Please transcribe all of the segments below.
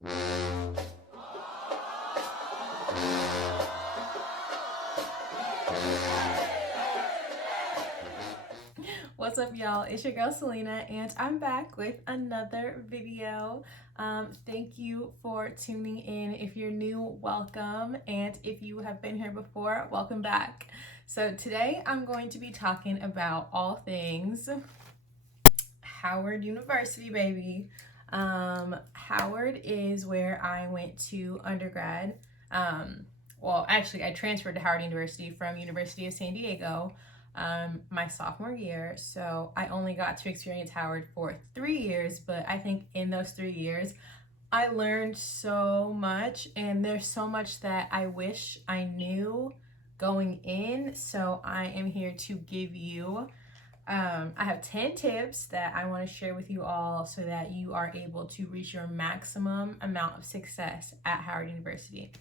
What's up, y'all? It's your girl Salina, and I'm back with another video. Thank you for tuning in. If you're new, welcome, and if you have been here before, welcome back. So today I'm going to be talking about all things Howard University, baby. Howard is where I went to undergrad. Well, actually, I transferred to Howard University from University of San Diego my sophomore year. So I only got to experience Howard for 3 years, but I think in those 3 years, I learned so much, and there's so much that I wish I knew going in. So I am here to give you I have 10 tips that I want to share with you all so that you are able to reach your maximum amount of success at Howard University.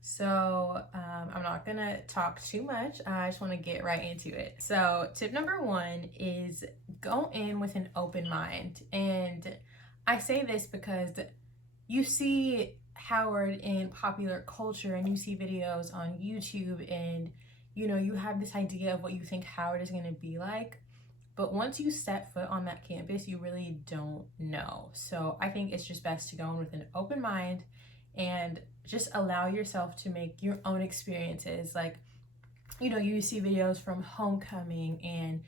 So I'm not going to talk too much. I just want to get right into it. So tip number 1 is go in with an open mind. And I say this because you see Howard in popular culture and you see videos on YouTube, and you have this idea of what you think Howard is going to be like. But once you set foot on that campus, you really don't know. So I think it's just best to go in with an open mind and just allow yourself to make your own experiences. Like, you see videos from homecoming and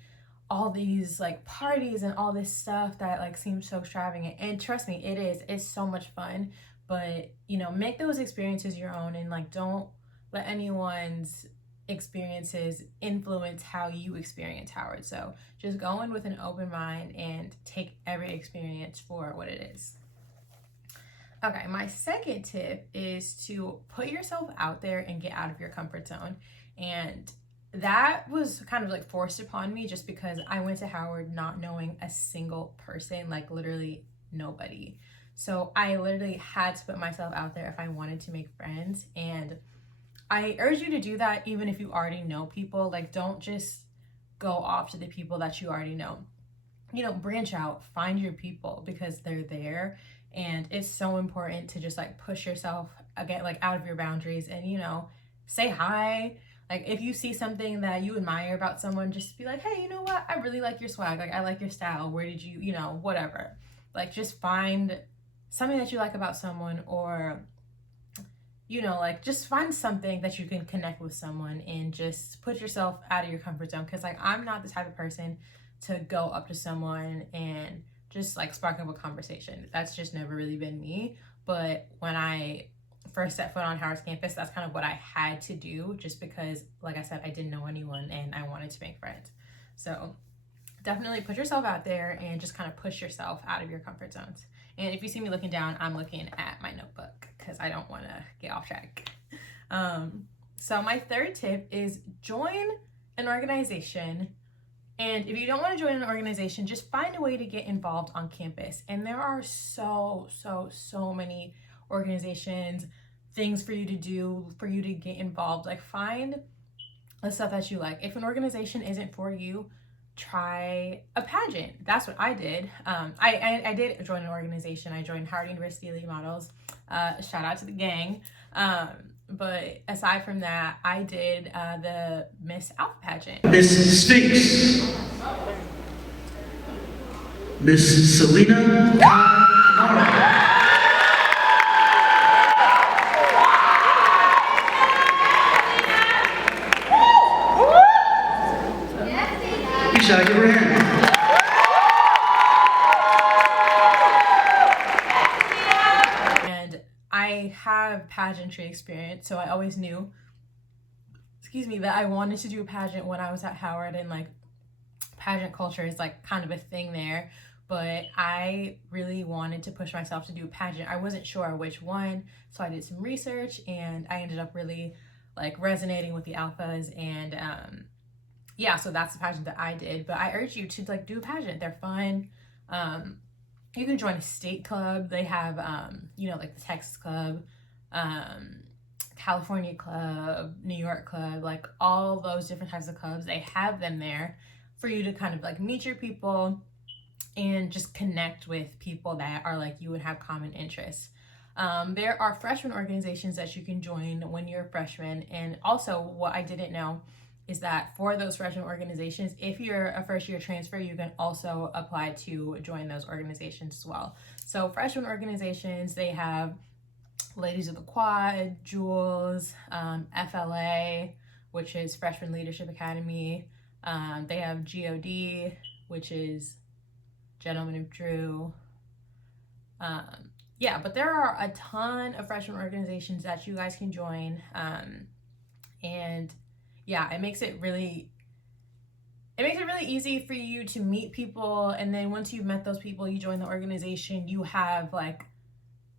all these like parties and all this stuff that like seems so extravagant. And trust me, it's so much fun. But, make those experiences your own, and like don't let anyone's experiences influence how you experience Howard. So just go in with an open mind and take every experience for what it is. Okay, my second tip is to put yourself out there and get out of your comfort zone. And that was kind of like forced upon me just because I went to Howard not knowing a single person, like literally nobody. So I literally had to put myself out there if I wanted to make friends. And I urge you to do that even if you already know people. Like, don't just go off to the people that you already know. Branch out, find your people because they're there. And it's so important to just like push yourself again, like out of your boundaries, and say hi. Like, if you see something that you admire about someone, just be like, hey, you know what? I really like your swag. Like, I like your style. Where did you, whatever. Like, just find something that you like about someone, or like just find something that you can connect with someone and just put yourself out of your comfort zone. Because like, I'm not the type of person to go up to someone and just like spark up a conversation. That's just never really been me. But when I first set foot on Howard's campus, that's kind of what I had to do, just because, like I said, I didn't know anyone and I wanted to make friends. So definitely put yourself out there and just kind of push yourself out of your comfort zones. And if you see me looking down, I'm looking at my notebook because I don't want to get off track. So my third tip is join an organization. And if you don't want to join an organization, just find a way to get involved on campus. And there are so many organizations, things for you to do, for you to get involved. Like, find the stuff that you like. If an organization isn't for you, try a pageant. That's what I did. I did join an organization. I joined Howard University Elite Models. Shout out to the gang. But aside from that, I did the Miss Alpha pageant. Miss Sphinx, Miss Salina. You shall give her a hand. I have pageantry experience, so I always knew, that I wanted to do a pageant when I was at Howard, and like pageant culture is like kind of a thing there. But I really wanted to push myself to do a pageant. I wasn't sure which one, so I did some research and I ended up really like resonating with the alphas, and so that's the pageant that I did. But I urge you to like do a pageant. They're fun. You can join a state club. They have, like the Texas Club, California Club, New York Club, like all those different types of clubs. They have them there for you to kind of like meet your people and just connect with people that are like you and have common interests. There are freshman organizations that you can join when you're a freshman. And also, what I didn't know is that for those freshman organizations, if you're a first year transfer, you can also apply to join those organizations as well. So freshman organizations, they have Ladies of the Quad, Jules, FLA, which is Freshman Leadership Academy. They have GOD, which is Gentlemen of Drew. Yeah, but there are a ton of freshman organizations that you guys can join. And yeah, it makes it really easy for you to meet people. And then once you've met those people, you join the organization, you have like,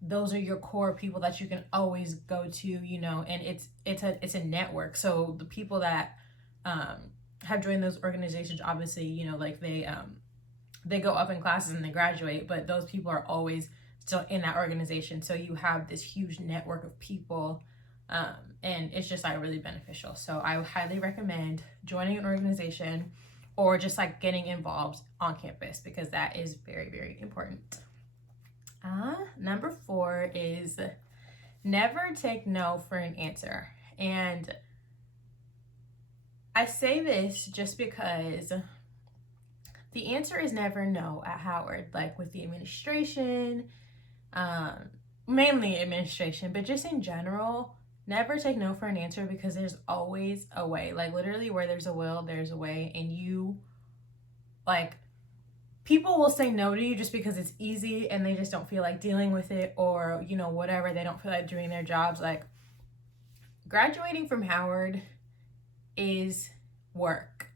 those are your core people that you can always go to, you know, and it's a network. So the people that have joined those organizations, obviously, you know, like they go up in classes and they graduate, but those people are always still in that organization. So you have this huge network of people, and it's just like really beneficial. So I highly recommend joining an organization or just like getting involved on campus, because that is very, very important. Number 4 is never take no for an answer. And I say this just because the answer is never no at Howard, like with the administration, mainly administration, but just in general, never take no for an answer, because there's always a way. Like literally where there's a will, there's a way. And you, like, people will say no to you just because it's easy and they just don't feel like dealing with it, or, you know, whatever, they don't feel like doing their jobs. Like, graduating from Howard is work,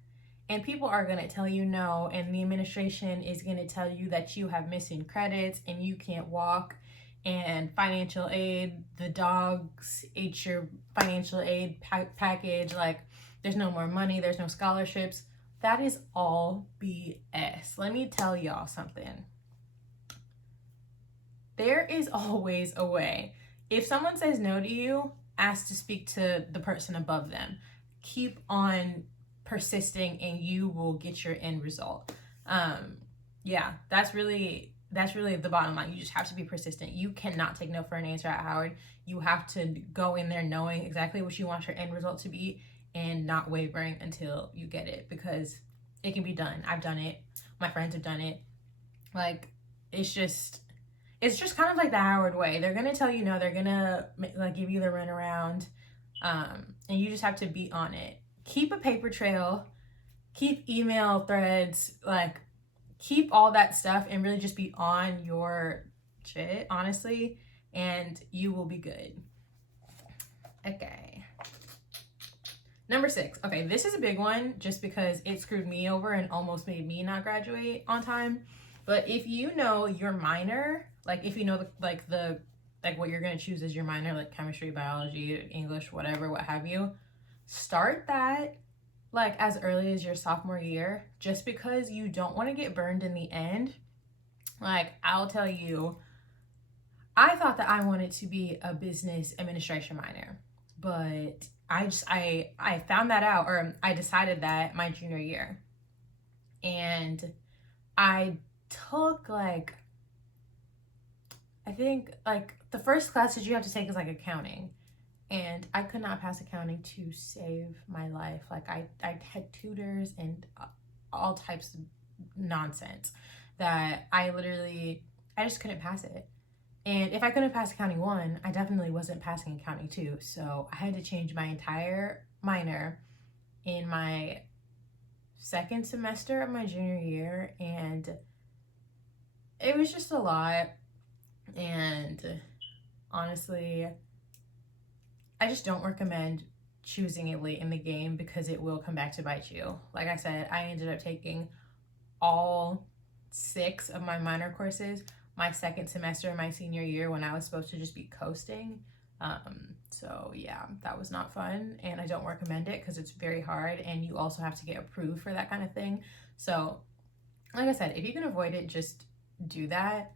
and people are going to tell you no, and the administration is going to tell you that you have missing credits and you can't walk, and financial aid, the dogs ate your financial aid package, like there's no more money, there's no scholarships. That is all BS. Let me tell y'all something. There is always a way. If someone says no to you, ask to speak to the person above them. Keep on persisting and you will get your end result. Yeah, that's really the bottom line. You just have to be persistent. You cannot take no for an answer at Howard. You have to go in there knowing exactly what you want your end result to be and not wavering until you get it, because it can be done. I've done it. My friends have done it. Like, it's just kind of like the Howard way. They're going to tell you no. They're going to like give you the runaround. And you just have to be on it. Keep a paper trail. Keep email threads. Like, keep all that stuff and really just be on your shit, honestly, and you will be good. Okay. Number 6. Okay, this is a big one just because it screwed me over and almost made me not graduate on time. But if you know your minor, like if you know the what you're going to choose as your minor, like chemistry, biology, English, whatever, what have you, start that like as early as your sophomore year, just because you don't want to get burned in the end. Like, I'll tell you, I thought that I wanted to be a business administration minor, but I found that out, or I decided that my junior year. And I took like, I think like the first classes you have to take is like accounting. And I could not pass accounting to save my life. Like I had tutors and all types of nonsense that I just couldn't pass it. And if I couldn't pass accounting 1, I definitely wasn't passing accounting 2. So I had to change my entire minor in my second semester of my junior year. And it was just a lot. And honestly, I just don't recommend choosing it late in the game, because it will come back to bite you. Like I said, I ended up taking all 6 of my minor courses my second semester of my senior year, when I was supposed to just be coasting. So yeah, that was not fun, and I don't recommend it because it's very hard, and you also have to get approved for that kind of thing. So like I said, if you can avoid it, just do that.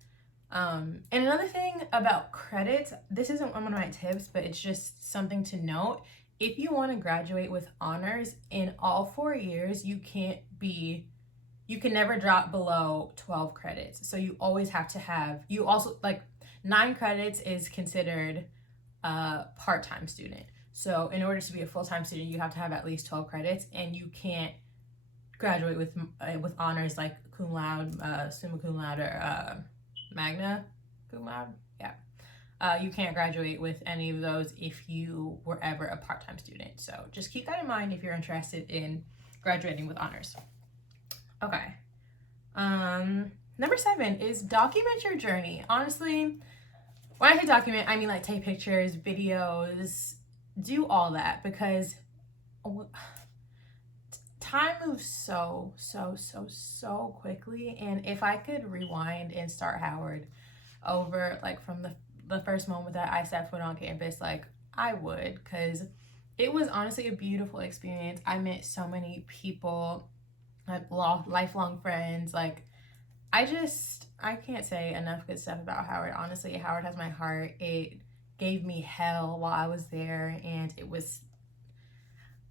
And another thing about credits, this isn't one of my tips, but it's just something to note. If you want to graduate with honors in all 4 years, you can never drop below 12 credits. So you always have to have, you also, like, 9 credits is considered a part-time student. So in order to be a full-time student, you have to have at least 12 credits, and you can't graduate with honors like cum laude, summa cum laude, or magna cum laude. Yeah. You can't graduate with any of those if you were ever a part-time student. So just keep that in mind if you're interested in graduating with honors. Okay. Number 7 is document your journey. Honestly, when I say document, I mean like take pictures, videos, do all that, because time moves so quickly. And if I could rewind and start Howard over, like from the first moment that I stepped foot on campus, like I would, because it was honestly a beautiful experience. I met so many people, like lifelong friends. Like I can't say enough good stuff about Howard. Honestly, Howard has my heart. It gave me hell while I was there, and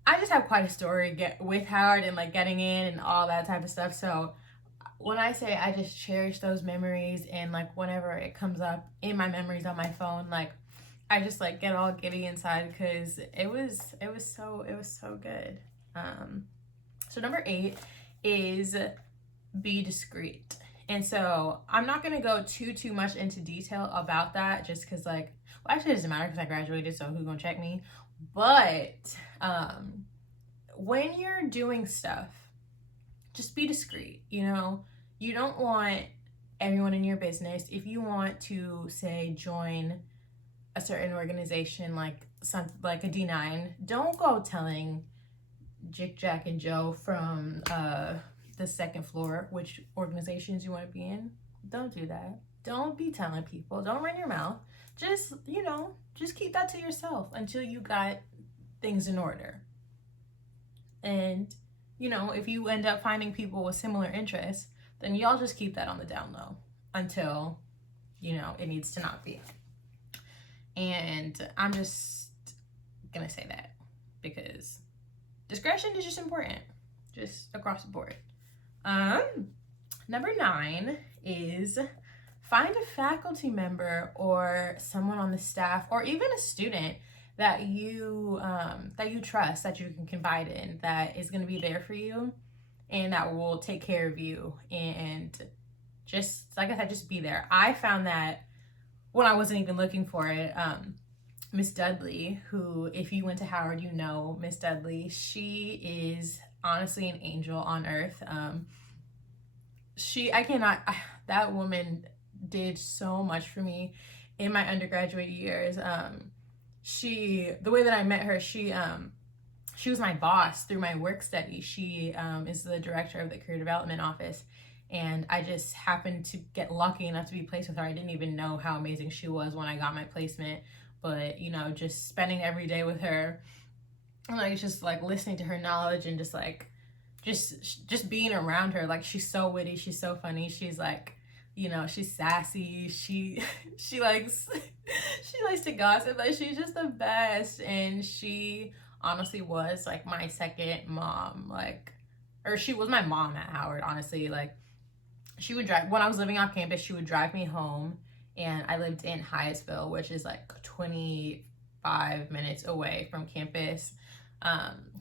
I just have quite a story with Howard and like getting in and all that type of stuff. So when I say I just cherish those memories, and like whenever it comes up in my memories on my phone, like I just like get all giddy inside, because it was so good. So number 8 is be discreet. And so I'm not going to go too much into detail about that, just because like, well, actually it doesn't matter because I graduated, so who's going to check me? But when you're doing stuff, just be discreet. You know, you don't want everyone in your business. If you want to, say, join a certain organization like a D9, don't go telling Jick, Jack, and Joe from the second floor which organizations you want to be in. Don't do that. Don't be telling people. Don't run your mouth. Just, just keep that to yourself until you got things in order. And, if you end up finding people with similar interests, then y'all just keep that on the down low until, it needs to not be. And I'm just going to say that because discretion is just important, just across the board. Number 9 is find a faculty member or someone on the staff, or even a student that you trust, that you can confide in, that is going to be there for you and that will take care of you, and just like I said, just be there. I found that when I wasn't even looking for it. Miss Dudley, who, if you went to Howard, Miss Dudley, she is honestly an angel on earth. That woman did so much for me in my undergraduate years. The way that I met her, she was my boss through my work study. She is the director of the career development office, and I just happened to get lucky enough to be placed with her. I didn't even know how amazing she was when I got my placement, but just spending every day with her, like just like listening to her knowledge and just like just being around her. Like, she's so witty, she's so funny, she's like, she's sassy, she likes to gossip. Like, she's just the best. And she honestly was like my second mom, or she was my mom at Howard, honestly. Like, she would drive, when I was living off campus, she would drive me home, and I lived in Hyattsville, which is like 25 minutes away from campus.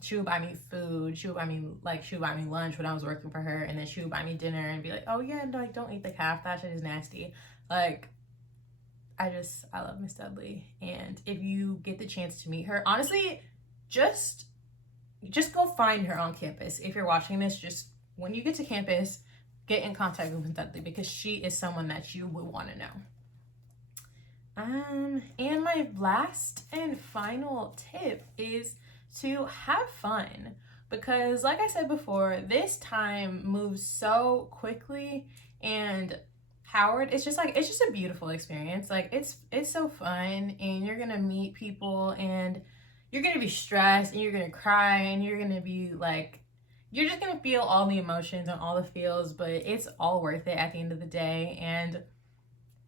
She would buy me food, she would buy me lunch when I was working for her, and then she would buy me dinner and be like, oh yeah, no, like, don't eat the calf, that shit is nasty. Like, I love Miss Dudley. And if you get the chance to meet her, honestly, just go find her on campus. If you're watching this, just when you get to campus, get in contact with Miss Dudley, because she is someone that you would want to know. And my last and final tip is to have fun, because like I said before, this time moves so quickly, and Howard, it's just a beautiful experience. Like, it's so fun, and you're gonna meet people, and you're gonna be stressed, and you're gonna cry, and you're gonna be like, you're just gonna feel all the emotions and all the feels, but it's all worth it at the end of the day. And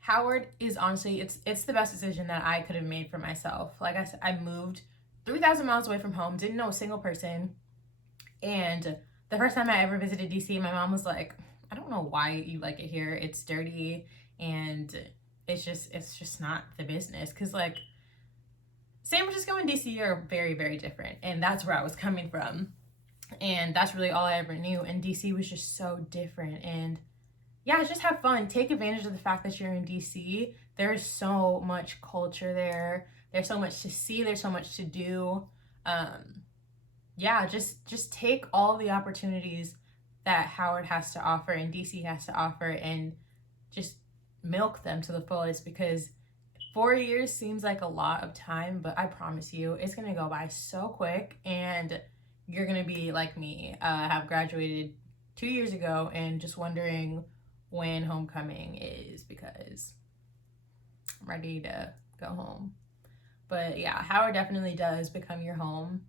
Howard is honestly, it's the best decision that I could have made for myself. Like I said, I moved 3,000 miles away from home, didn't know a single person. And the first time I ever visited DC, my mom was like, I don't know why you like it here. It's dirty and it's just not the business. Because like San Francisco and DC are very, very different, and that's where I was coming from, and that's really all I ever knew. And DC was just so different. And yeah, just have fun, take advantage of the fact that you're in DC. There's so much culture there, there's so much to see, there's so much to do. Yeah, just take all the opportunities that Howard has to offer and DC has to offer, and just milk them to the fullest, because 4 years seems like a lot of time, but I promise you it's gonna go by so quick, and you're gonna be like me, have graduated 2 years ago and just wondering when homecoming is, because I'm ready to go home. But yeah, Howard definitely does become your home,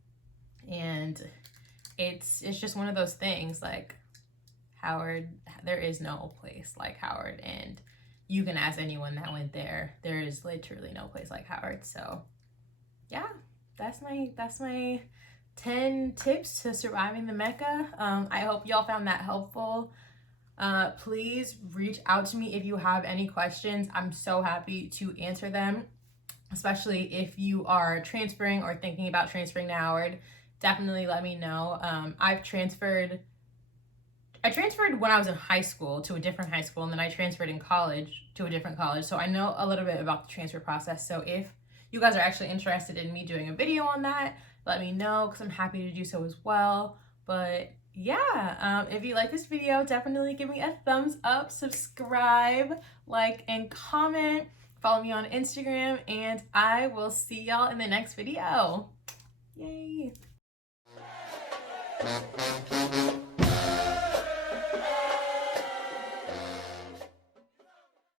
and it's just one of those things. Like Howard, there is no place like Howard, and you can ask anyone that went there. There is literally no place like Howard. So yeah, that's my 10 tips to surviving the Mecca. I hope y'all found that helpful. Please reach out to me if you have any questions. I'm so happy to answer them, especially if you are transferring or thinking about transferring to Howard. Definitely let me know. I transferred when I was in high school to a different high school, and then I transferred in college to a different college. So I know a little bit about the transfer process. So if you guys are actually interested in me doing a video on that, let me know, because I'm happy to do so as well. But yeah, if you like this video, definitely give me a thumbs up, subscribe, like, and comment. Follow me on Instagram, and I will see y'all in the next video. Yay!